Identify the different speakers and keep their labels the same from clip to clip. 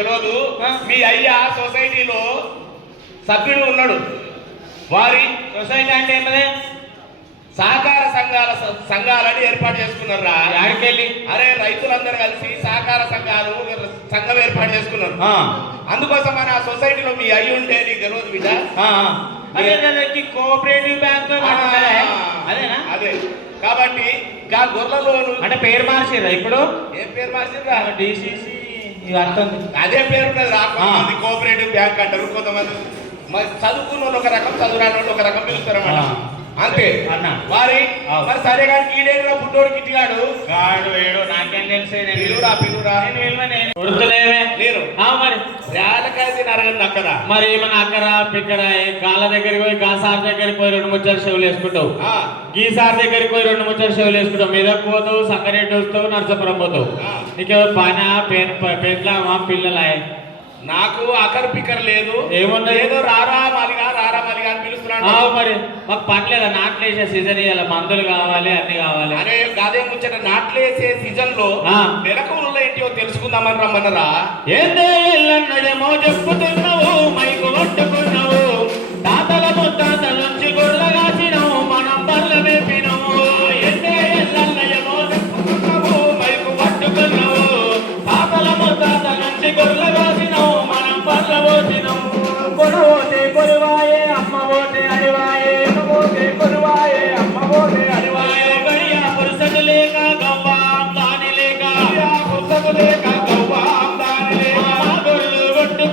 Speaker 1: తెలియదు? మీ అయ్యా సొసైటీలో సభ్యుడు ఉన్నాడు. వారి
Speaker 2: సొసైటీ అంటే ఏంటది
Speaker 1: సహకార సంఘాల సంఘాలని ఏర్పాటు చేసుకున్నారా
Speaker 2: ఆడికెళ్ళి
Speaker 1: అరే రైతులందరూ కలిసి సహకార సంఘాలు సంఘం ఏర్పాటు చేసుకున్నారు. అందుకోసం మన సొసైటీలో మీ అయ్యి ఉంటే నీకు తెలియదు బిడ్డ?
Speaker 2: కోఆపరేటివ్ బ్యాంక్ అదేనా?
Speaker 1: అదే. కాబట్టి గా గొర్రెలోను
Speaker 2: అంటే పేరు మార్చిరా ఇప్పుడు?
Speaker 1: ఏం పేరు మార్చిందా
Speaker 2: డిసిసి అర్థం
Speaker 1: అదే పేరు ఉన్నది రా కొంతమంది
Speaker 2: ఆ.
Speaker 1: కోఆపరేటివ్ బ్యాంక్ అంటారు కొంతమంది మరి చదువుకున్న వాళ్ళు ఒక రకం చదువురాని వాళ్ళు ఒక రకం పిలుస్తారు. అంతే
Speaker 2: అన్న. ఆ.
Speaker 1: మరి సరే కానీ ఈడేగా బుడ్డోడు కిట్టిగాడు
Speaker 2: గాడు ఏడు నాకేం తెలిసే నేను
Speaker 1: పిలువురా పిలువురా
Speaker 2: నేను
Speaker 1: అక్కడ
Speaker 2: మరి మన అక్కర పిక్కర? గాల దగ్గరికి పోయి గా సార్ దగ్గరికి పోయి రెండు ముచ్చల చెవులు వేసుకుంటావు. గీ సార్ దగ్గరికి పోయి రెండు ముచ్చల చెవులు వేసుకుంటావు. మీదకు పోతావు సంగారెడ్డి వస్తావు నరసాపురం పోతావు.
Speaker 1: ఆ.
Speaker 2: నీకేమో పనా పెన్ పెండ్లామా పిల్లలా
Speaker 1: నాకు అకర్ పికర్ లేదు.
Speaker 2: ఏమున్నది?
Speaker 1: ఏదో రారా మలిగా రారా మలిగా అని పిలుస్తున్నాడు.
Speaker 2: మరి మాకు పనిలేదా నాట్లు వేసే సీజన్ ఇవ్వాలి మందులు కావాలి అన్ని కావాలి.
Speaker 1: అరే గాదే ముచ్చట. నాట్లేసే సీజన్లో
Speaker 2: ఆ.
Speaker 1: మెలకువలు ఏంటివో తెలుసుకుందామని రమ్మన్నారా?
Speaker 2: ఏందే చెప్పుతున్నావు? మైకు పట్టుకున్నావు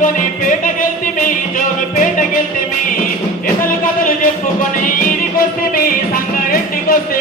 Speaker 2: కొట్టుకొని పేటకెళ్తిమి జోగు పేటకెళ్తిమి ఎతలు కథలు చెప్పుకొని ఈడికొస్తే మీ సంగారెడ్డికొస్తే